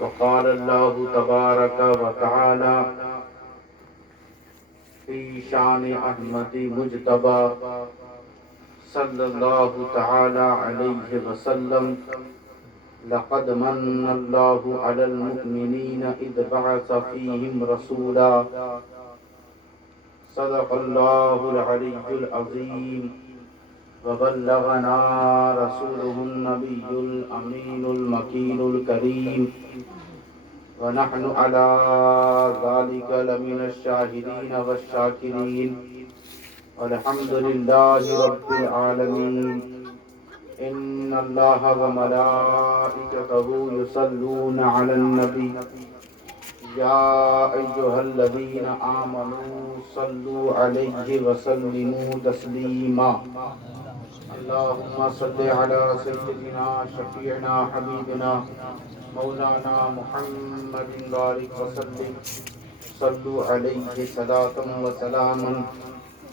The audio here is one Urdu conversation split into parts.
وقال الله تبارك وتعالى في شان أحمد مجتبى صلى الله تعالى عليه وسلم لقد من الله على المؤمنين إذ بعث فيهم رسولا صدق الله العلي العظيم وبلغنا رسوله النبي الأمين المكين الكريم ونحن على ذلك لمن الشاهدين والشاكرين والحمد لله رب العالمين إن الله وملائكته يصلون على النبي يا أيها الذين آمنوا صلوا عليه وسلموا تسليما اللهم صل على سيدنا شفيعنا حبيبنا مولانا محمد بارك وسلم صلوا عليه صلاة وسلاما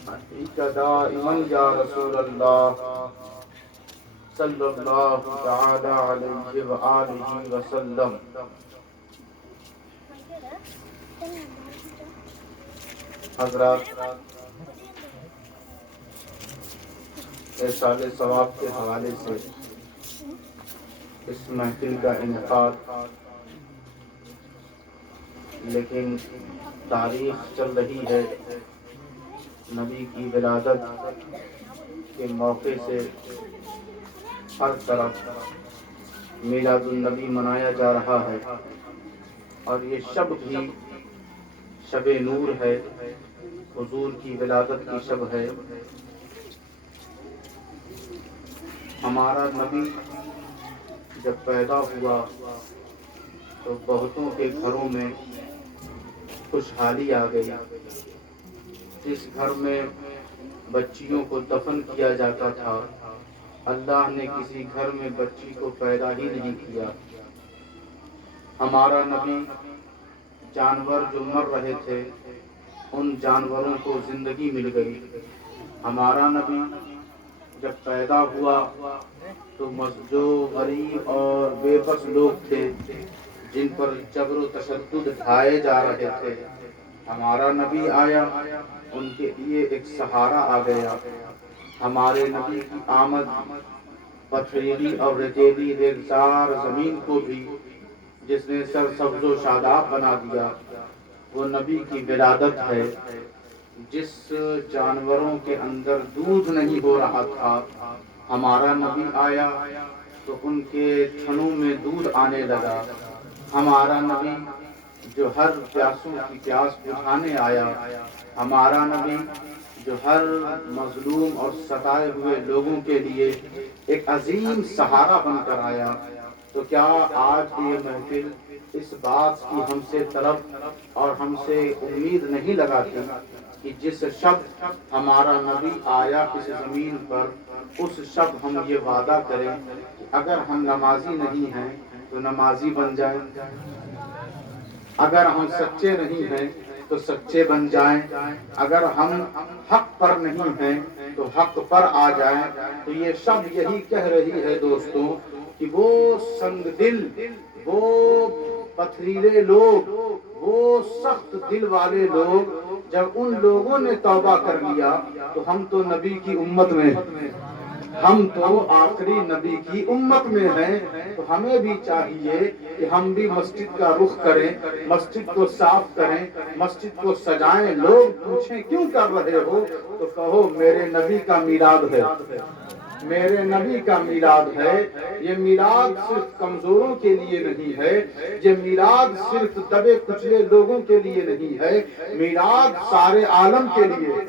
عليك دائما يا رسول الله صلى الله تعالى عليه وآله وسلم. حضرات، ارسال ثواب کے حوالے سے اس محفل کا انعقاد، لیکن تاریخ چل رہی ہے نبی کی ولادت کے موقع سے ہر طرف میلاد النبی منایا جا رہا ہے، اور یہ شب بھی شب نور ہے، حضور کی ولادت کی شب ہے. ہمارا نبی جب پیدا ہوا تو بہتوں کے گھروں میں خوشحالی آ گئی. جس گھر میں بچیوں کو دفن کیا جاتا تھا، اللہ نے کسی گھر میں بچی کو پیدا ہی نہیں کیا. ہمارا نبی جانور جو مر رہے تھے ان جانوروں کو زندگی مل گئی. ہمارا نبی جب پیدا ہوا تو جو غریب اور بے بس لوگ تھے جن پر جبر و تشدد ڈھائے جا رہے تھے، ہمارا نبی آیا، ان کے لیے ایک سہارا آ گیا. ہمارے نبی کی آمد پتھریلی اور ریتیلی ریگزار زمین کو بھی جس نے سرسبز و شاداب بنا دیا، وہ نبی کی ولادت ہے. جس جانوروں کے اندر دودھ نہیں ہو رہا تھا، ہمارا نبی آیا تو ان کے تھنوں میں دودھ آنے لگا. ہمارا نبی جو ہر پیاسوں کی پیاس بجھانے آیا، ہمارا نبی جو ہر مظلوم اور ستائے ہوئے لوگوں کے لیے ایک عظیم سہارا بن کر آیا. تو کیا آج کی یہ محفل اس بات کی ہم سے طلب اور ہم سے امید نہیں لگاتی کہ جس شب ہمارا نبی آیا اس زمین پر، اس شب ہم یہ وعدہ کریں کہ اگر ہم نمازی نہیں ہیں تو نمازی بن جائیں، اگر ہم سچے نہیں ہیں تو سچے بن جائیں، اگر ہم حق پر نہیں ہیں تو حق پر آ جائیں. تو یہ شب یہی کہہ رہی ہے دوستوں کہ وہ سنگ دل، وہ پتھریلے لوگ، وہ سخت دل والے لوگ، جب ان لوگوں نے توبہ کر لیا تو ہم تو نبی کی امت میں، ہم تو آخری نبی کی امت میں ہیں. تو ہمیں بھی چاہیے کہ ہم بھی مسجد کا رخ کریں، مسجد کو صاف کریں، مسجد کو سجائیں. لوگ پوچھیں کیوں کر رہے ہو تو کہو میرے نبی کا میلاد ہے، میرے نبی کا میلاد ہے. یہ میلاد صرف کمزوروں کے لیے نہیں ہے، یہ میلاد صرف دبے کچلے لوگوں کے لیے نہیں ہے، میلاد سارے عالم کے لیے.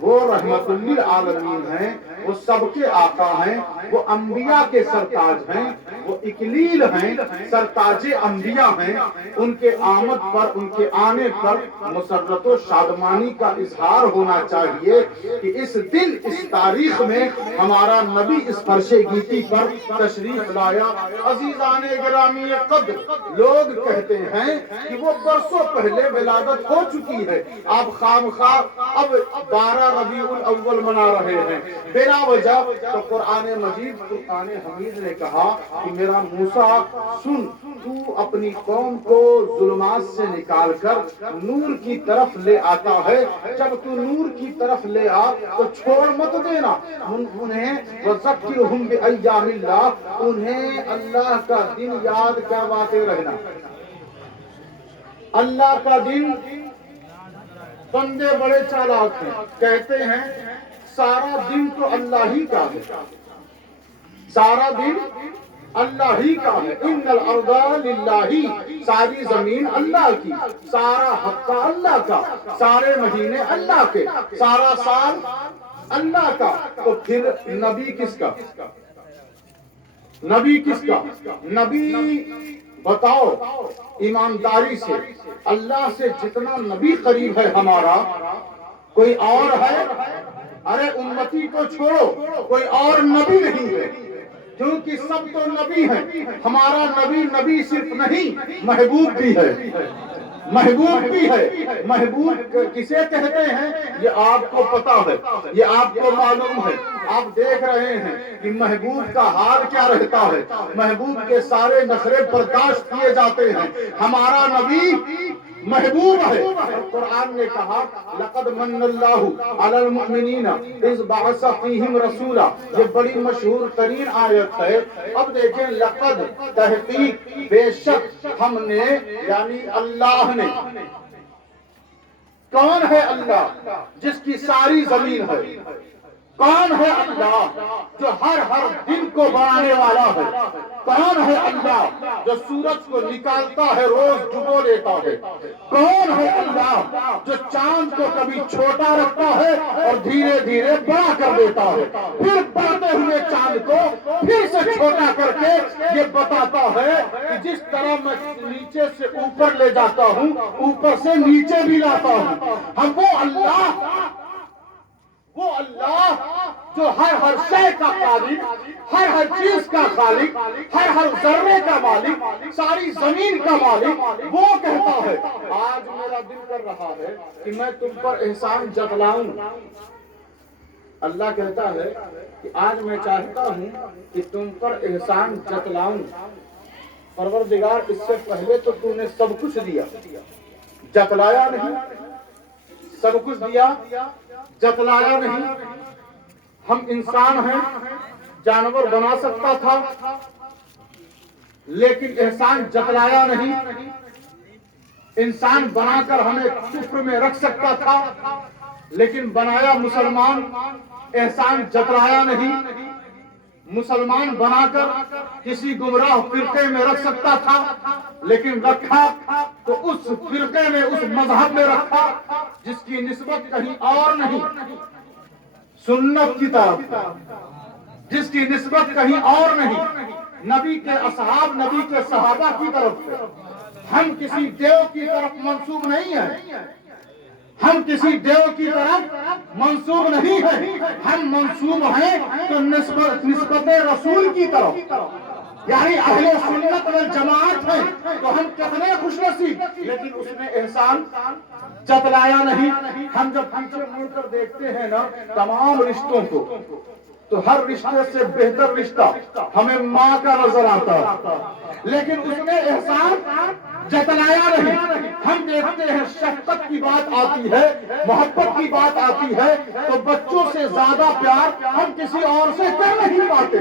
وہ رحمت للعالمین ہیں، وہ سب کے آقا ہیں، وہ انبیاء کے سرتاج ہیں، وہ اکلیل ہیں، سرتاج انبیاء ہیں. ان کے آمد پر، ان کے آنے پر مسرت و شادمانی کا اظہار ہونا چاہیے کہ اس دن، اس تاریخ میں ہمارا نبی اس فرش گیتی پر تشریف لایا. عزیزان گرامی قدر، لوگ کہتے ہیں کہ وہ برسوں پہلے ولادت ہو چکی ہے، آپ خامخواہ اب 12 ربیع الاول منا رہے ہیں بلا وجہ؟ تو قرآن مجید فرقان حمید نے کہا کہ میرا موسیٰ سن، تو اپنی قوم کو ظلمات سے نکال کر نور کی طرف لے آتا ہے، جب تو نور کی طرف لے آ تو چھوڑ مت دینا انہیں، وَذَكِّرْهُمْ بِأَيَّامِ اللَّهِ، انہیں اللہ کا دن یاد کرواتے رہنا۔ اللہ کا دن، بندے بڑے چالاک ہیں، کہتے ہیں سارا دن تو اللہ ہی کا ہے، سارا دن اللہ ہی کا ہے، ان الارض للہ، ساری زمین اللہ کی، سارا ہفتہ اللہ کا، سارے مہینے اللہ کے، سارا سال اللہ کا، تو پھر نبی کس کا؟ نبی کس کا؟ نبی بتاؤ ایمانداری سے، اللہ سے جتنا نبی قریب ہے ہمارا، کوئی اور ہے؟ ارے امتی کو چھوڑو، کوئی اور نبی نہیں ہے، کیونکہ سب تو نبی ہیں۔ ہمارا نبی نبی صرف نہیں، محبوب بھی ہے، محبوب بھی ہے۔ محبوب کسے کہتے ہیں یہ آپ کو پتا ہے، یہ آپ کو معلوم ہے، آپ دیکھ رہے ہیں کہ محبوب کا حال کیا رہتا ہے، محبوب کے سارے نخرے برداشت کیے جاتے ہیں۔ ہمارا نبی محبوب ہے، اور قرآن نے کہا لقد من اللہ علی المؤمنین اذ بعث فیہم رسولا، یہ بڑی مشہور ترین آیت ہے۔ اب دیکھیں لقد، تحقیق، بے شک، ہم نے یعنی اللہ نے، کون ہے اللہ جس کی ساری زمین ہے؟ کون ہے اللہ جو ہر دن کو بنانے والا ہے؟ کون ہے اللہ جو سورج کو نکالتا ہے روز ڈبو لیتا ہے؟ کون ہے اللہ جو چاند کو کبھی چھوٹا رکھتا ہے اور دھیرے دھیرے بڑا کر دیتا ہے، پھر بڑھتے ہوئے چاند کو پھر سے چھوٹا کر کے یہ بتاتا ہے کہ جس طرح میں نیچے سے اوپر لے جاتا ہوں اوپر سے نیچے بھی لاتا ہوں۔ ہم وہ اللہ جو ہر شے کا خالق، ہر چیز کا خالق، ہر ذرے کا مالک، ساری زمین کا مالک، وہ کہتا ہے آج میرا دل کر رہا ہے کہ میں تم پر احسان جتلاؤں۔ اللہ کہتا ہے کہ آج میں چاہتا ہوں کہ تم پر احسان جتلاؤں۔ پروردگار اس سے پہلے تو تم نے سب کچھ دیا، جتلایا نہیں، سب کچھ دیا، جتلایا نہیں۔ ہم انسان ہیں، جانور بنا سکتا تھا لیکن احسان جتلایا نہیں۔ انسان بنا کر ہمیں کفر میں رکھ سکتا تھا لیکن بنایا مسلمان، احسان جتلایا نہیں۔ مسلمان بنا کر کسی گمراہ فرقے میں رکھ سکتا تھا لیکن رکھا تو اس فرقے میں، اس مذہب میں رکھا جس کی نسبت کہیں اور نہیں، سنت کی طرف، جس کی نسبت کہیں اور نہیں، نبی کے اصحاب، نبی کے صحابہ کی طرف۔ ہم کسی دیو کی طرف منسوب نہیں ہیں، ہم کسی دیو کی طرف منسوب نہیں ہیں، ہم منسوب ہیں تو نسبت رسول کی طرف، یعنی اہل سنت والجماعت ہیں۔ تو ہم کتنے خوش نصیب، لیکن اس نے احسان جتلایا نہیں۔ ہم جب پیچھے مڑ کر دیکھتے ہیں نا تمام رشتوں کو، تو ہر رشتے سے بہتر رشتہ ہمیں ماں کا نظر آتا ہے، لیکن اس نے احسان جتلایا نہیں۔ ہم دیکھتے ہیں شفقت کی بات آتی ہے، محبت کی بات آتی ہے تو بچوں سے زیادہ پیار ہم کسی اور سے کر نہیں پاتے۔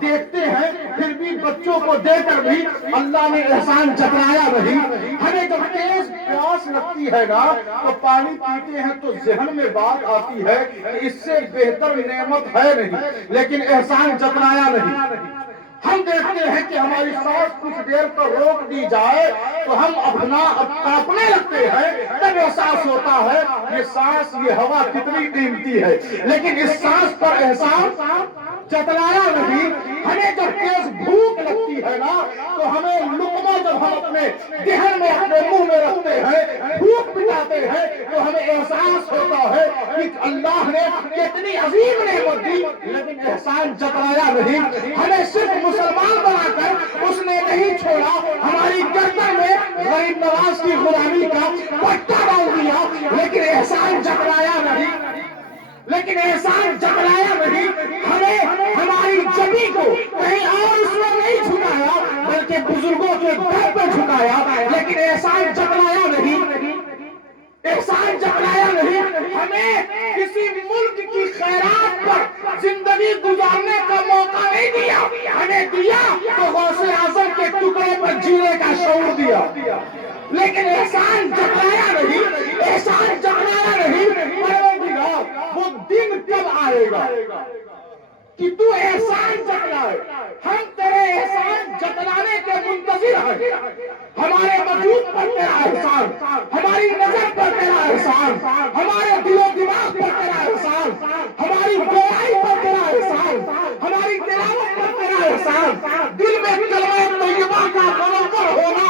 دیکھتے ہیں پھر بھی بچوں کو دے کر بھی اللہ نے احسان جتلایا نہیں۔ ہمیں جب تیز پیاس لگتی ہے نا تو پانی پیتے ہیں تو ذہن میں بات آتی ہے کہ اس سے بہتر نعمت ہے نہیں، لیکن احسان جتلایا نہیں۔ ہم دیکھتے ہیں کہ ہماری سانس کچھ دیر پر روک دی جائے تو ہم اپنا کانپنے لگتے ہیں، تب احساس ہوتا ہے یہ سانس، یہ ہوا کتنی قیمتی ہے، لیکن اس سانس پر احساس جتلایا نہیں۔ ہمیں جب تیز بھوک لگتی ہے نا تو ہمیں لقمہ جب ہم اپنے دہن میں، اپنے منہ میں رکھتے ہیں، بھوک مٹاتے ہیں تو ہمیں احساس ہوتا ہے کہ اللہ نے کتنی عظیم نعمت دی، لیکن احسان جتلایا نہیں۔ ہمیں صرف مسلمان بنا کر اس نے نہیں چھوڑا، ہماری گردن میں غریب نواز کی غلامی کا پٹا ڈال دیا، لیکن احسان جتلایا نہیں۔ لیکن احسان جتلایا نہیں. ہمیں ہماری جبی کو کہیں اور اس میں نہیں جھکایا بلکہ بزرگوں کے در پہ جھکایا. لیکن احسان جتلایا نہیں, احسان جتلایا نہیں. ہمیں کسی ملک کی خیرات پر زندگی گزارنے کا موقع نہیں دیا. ہمیں دیا تو غوث اعظم کے ٹکڑے پر جینے کا شعور دیا. لیکن احسان جتلایا نہیں, احسان جتلایا نہیں. پروردگار وہ دن کب آئے گا کہ تو احسان جتلائے؟ ہم تیرے احسان جتلانے کے منتظر ہیں. ہمارے وجود پر تیرا احسان, ہماری نظر پر تیرا احسان, ہمارے دل و دماغ پر تیرا احسان, ہماری گواہی پر تیرا احسان, ہماری تلاوت پر تیرا احسان, دل میں کلمہ طیبہ کا منور ہونا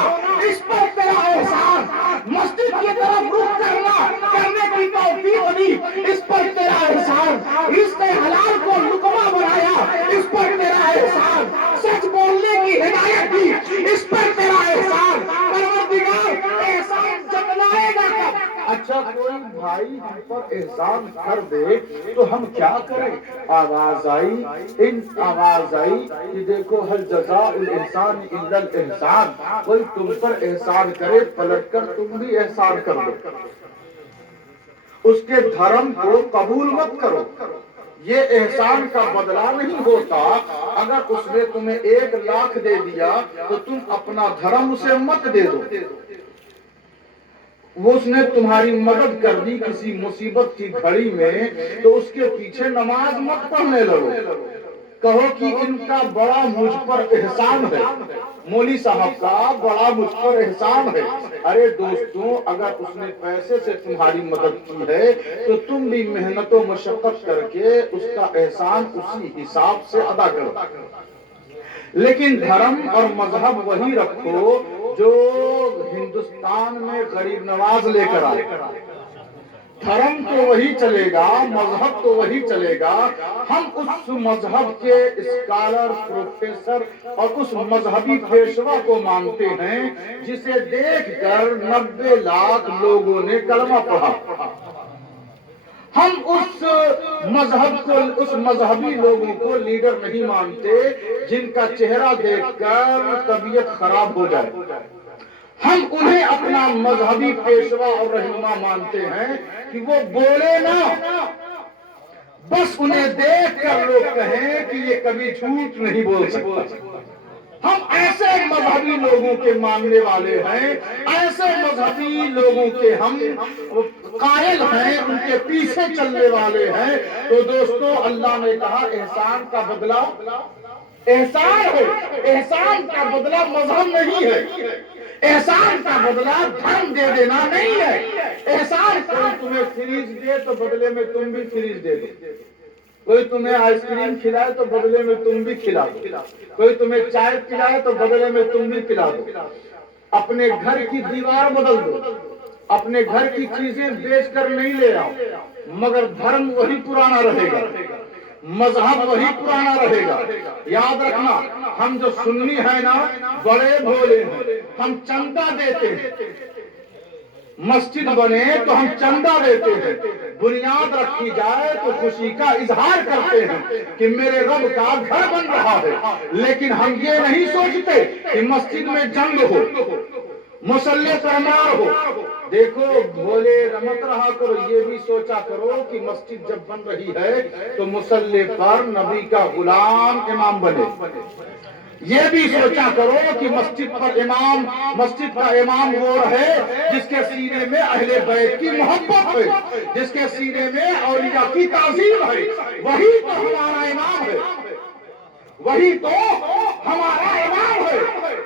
اس پر تیرا احسان, مسجد کی طرف رخ کرنے کی توفیق دی اس پر تیرا احسان, رزق حلال کو لقمہ بنایا اس پر تیرا احسان, سچ بولنے کی ہدایت دی اس پر تیرا احسان. پروردگار احسان جتلائے گا کب؟ اچھا کوئی بھائی ہم پر احسان کر دے تو ہم کیا کریں؟ آواز آئی کہ دیکھو هل جزاء الانسان الا الاحسان. کوئی تم پر احسان کرے پلٹ کر تم بھی احسان کر دو, اس کے دھرم کو قبول مت کرو. یہ احسان کا بدلہ نہیں ہوتا. اگر اس نے تمہیں 1 لاکھ دے دیا تو تم اپنا دھرم اسے مت دے دو. وہ اس نے تمہاری مدد کر دی کسی مصیبت کی گھڑی میں تو اس کے پیچھے نماز مت پڑھنے لگو. کہو کہ ان کا بڑا مجھ پر احسان ہے, مولوی صاحب کا بڑا مجھ پر احسان ہے. ارے دوستوں, اگر اس نے پیسے سے تمہاری مدد کی ہے تو تم بھی محنت و مشقت کر کے اس کا احسان اسی حساب سے ادا کرو. لیکن دھرم اور مذہب وہی رکھو جو ہندوستان میں غریب نواز لے کر آئے. دھرم تو وہی چلے گا, مذہب تو وہی چلے گا. ہم اس مذہب کے اسکالر, پروفیسر اور اس مذہبی پیشوا کو مانتے ہیں جسے دیکھ کر 90 لاکھ لوگوں نے کلمہ پڑھا. ہم اس مذہب کو, اس مذہبی لوگوں کو لیڈر نہیں مانتے جن کا چہرہ دیکھ کر طبیعت خراب ہو جائے. ہم انہیں اپنا مذہبی پیشوا اور رہنما مانتے ہیں کہ وہ بولے نا, بس انہیں دیکھ کر لوگ کہیں کہ یہ کبھی جھوٹ نہیں بول سکتا. ہم ایسے مذہبی لوگوں کے ماننے والے ہیں, ایسے مذہبی لوگوں کے ہم قائل ہیں, ان کے پیچھے چلنے والے ہیں. تو دوستو, اللہ نے کہا احسان کا بدلہ احسان ہے. احسان کا بدلہ مذہب نہیں ہے, احسان کا بدلہ دھن دے دینا نہیں ہے. احسان کوئی تمہیں فریج دے تو بدلے میں تم بھی فریج دے دو, کوئی تمہیں آئس کریم کھلائے تو بدلے میں تم بھی کھلا دو, کوئی تمہیں چائے پلائے تو بدلے میں تم بھی پلا دو. اپنے گھر کی دیوار بدل دو, اپنے گھر کی چیزیں بیچ کر نہیں لے آؤ, مگر دھرم وہی پرانا رہے گا, مذہب وہی پرانا رہے گا. یاد رکھنا, ہم جو سنی ہے نا بڑے بھولے ہیں, ہم چندہ دیتے ہیں. مسجد بنے تو ہم چندہ دیتے ہیں, بنیاد رکھی جائے تو خوشی کا اظہار کرتے ہیں کہ میرے رب کا گھر بن رہا ہے. لیکن ہم یہ نہیں سوچتے کہ مسجد میں جنگ ہو, مسلح پر مار ہو. دیکھو بھولے رمت رہا کرو, یہ بھی سوچا کرو کہ مسجد جب بن رہی ہے تو مسلح پر نبی کا غلام امام بنے. یہ بھی سوچا کرو کہ مسجد کا امام وہ رہے جس کے سینے میں اہل بیت کی محبت ہے, جس کے سینے میں اولیاء کی تعظیم ہے. وہی تو ہمارا امام ہے, وہی تو ہمارا امام ہے.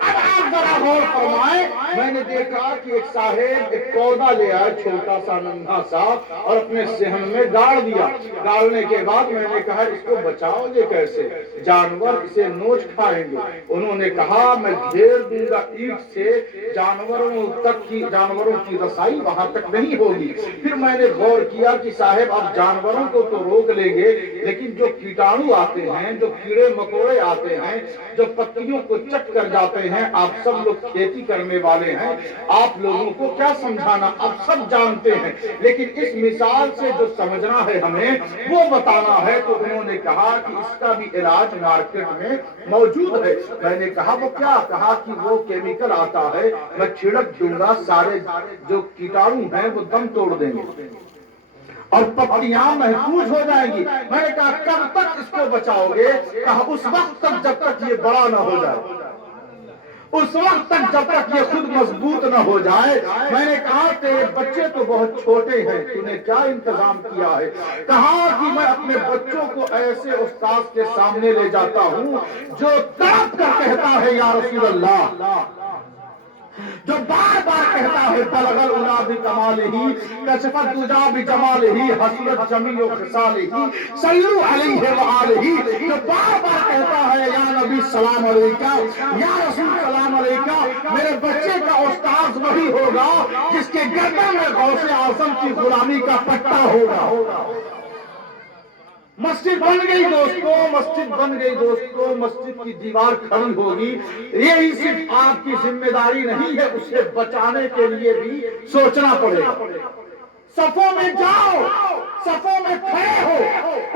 اب آپ ذرا غور فرمائیں, میں نے دیکھا کہ ایک صاحب ایک پودا لے آئے چھوٹا سا ننھا سا اور اپنے صحن میں گاڑ دیا. گاڑنے کے بعد میں نے کہا اس کو بچاؤ گے کیسے, جانور اسے نوچ کھائیں گے. انہوں نے کہا میں گھیر دوں گا اینٹ سے, جانوروں کی رسائی وہاں تک نہیں ہوگی. پھر میں نے غور کیا کہ صاحب اب جانوروں کو تو روک لیں گے, لیکن جو کیٹاڑو آتے ہیں, جو کیڑے مکوڑے آتے ہیں, جو پتیوں کو چٹ کر جاتے ہیں, آپ سب لوگ کھیتی کرنے کرنے والے ہیں، آپ لوگوں کو کیا سمجھانا، آپ سب جانتے ہیں، لیکن اس مثال سے جو سمجھنا ہے ہمیں وہ بتانا ہے۔ تو انہوں نے کہا کہ اس کا بھی علاج مارکیٹ میں موجود ہے۔ میں نے کہا وہ کیا؟ کہا کہ وہ کیمیکل آتا ہے، میں چھڑک دوں گا، سارے جو کیٹاڑو ہیں وہ دم توڑ دیں گے اور پتیاں محفوظ ہو جائیں گی۔ میں نے کہا کب تک اس کو بچاؤ گے؟ کہا اس وقت تک جب تک یہ بڑا نہ ہو جائے، اس وقت تک جب تک یہ خود مضبوط نہ ہو جائے۔ میں نے کہا تیرے بچے تو بہت چھوٹے ہیں، تو نے کیا انتظام کیا ہے؟ کہا کہ میں اپنے بچوں کو ایسے استاد کے سامنے لے جاتا ہوں جو تڑپ کر کہتا ہے یا رسول اللہ، جو بار بار کہتا ہے بلغ العلا بکمالہ کشف الدجی بجمالہ حسنت جمیع خصالہ صلو علیہ وآلہ، جو بار بار کہتا ہے یا نبی سلام علیکہ، یا رسول سلام علیکہ۔ میرے بچے کا استاذ وہی ہوگا جس کے گردن میں غوث اعظم کی غلامی کا پٹا ہوگا۔ مسجد بن گئی دوستو، مسجد بن گئی دوستو، مسجد کی دیوار کھڑی ہوگی۔ یہی صرف آپ کی ذمہ داری نہیں ہے، اسے بچانے کے لیے بھی سوچنا پڑے گا۔ صفوں میں جاؤ، صفوں میں کھڑے ہو،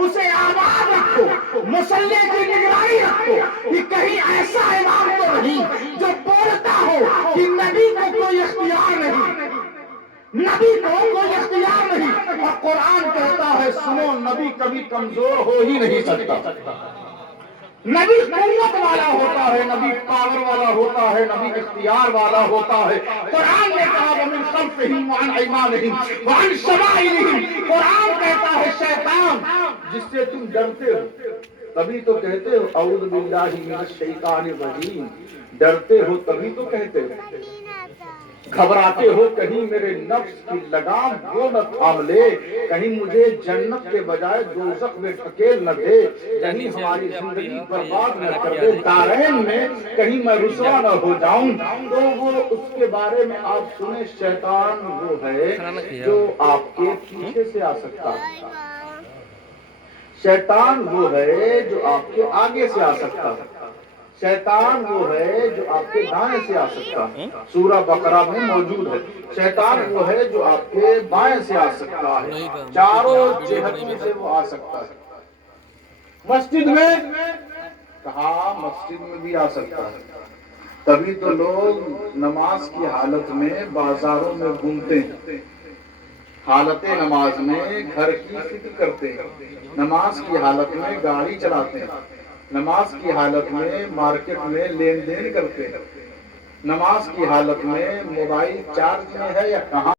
اسے آباد رکھو، مصلی کی نگرانی رکھو کہ کہیں ایسا امام تو نہیں جو بولتا ہو کہ نبی کو کوئی اختیار نہیں، نبی کو کوئی اختیار نہیں، اور قرآن کہتا ہے سنو نبی کبھی کمزور ہو ہی نہیں سکتا۔ نبی قوت والا ہوتا ہے، نبی پاور والا ہوتا ہے، نبی اختیار والا ہوتا ہے۔ قرآن نے کہا وَمِنْ خَلْفِهِمْ وَعَنْ أَيْمَانِهِمْ وَعَنْ شَمَائِلِهِمْ۔ قرآن کہتا ہے شیطان جس سے تم ڈرتے ہو، تبھی تو کہتے ہو اعوذ باللہ من الشیطان الرجیم، ڈرتے ہو تبھی تو کہتے ہو، گھبراتے ہو کہیں میرے نفس کی لگام وہ نہ تھام لے، کہیں مجھے جنت کے بجائے دوزخ میں ڈھکیل نہ دے، کہیں ہماری زندگی برباد نہ کر دے، دارین میں کہیں میں رسوا نہ ہو جاؤں۔ تو وہ اس کے بارے میں آپ سنیں، شیطان وہ ہے جو آپ کے پیچھے سے آ سکتا ہے، شیطان وہ ہے جو آپ کے آگے سے آ سکتا ہے، شیطان وہ ہے جو آپ کے دائیں سے آ سکتا ہے، سورہ بقرہ میں موجود ہے۔ شیطان وہ ہے جو آپ کے بائیں سے آ سکتا ہے، چاروں جہتوں سے وہ آ سکتا ہے۔ مسجد میں کہا مسجد میں بھی آ سکتا ہے، تبھی تو لوگ نماز کی حالت میں بازاروں میں گھومتے ہیں، حالت نماز میں گھر کی فکر کرتے ہیں، نماز کی حالت میں گاڑی چلاتے ہیں، نماز کی حالت میں مارکیٹ میں لین دین کرتے ہیں، نماز کی حالت میں موبائل چارج میں ہے یا کہاں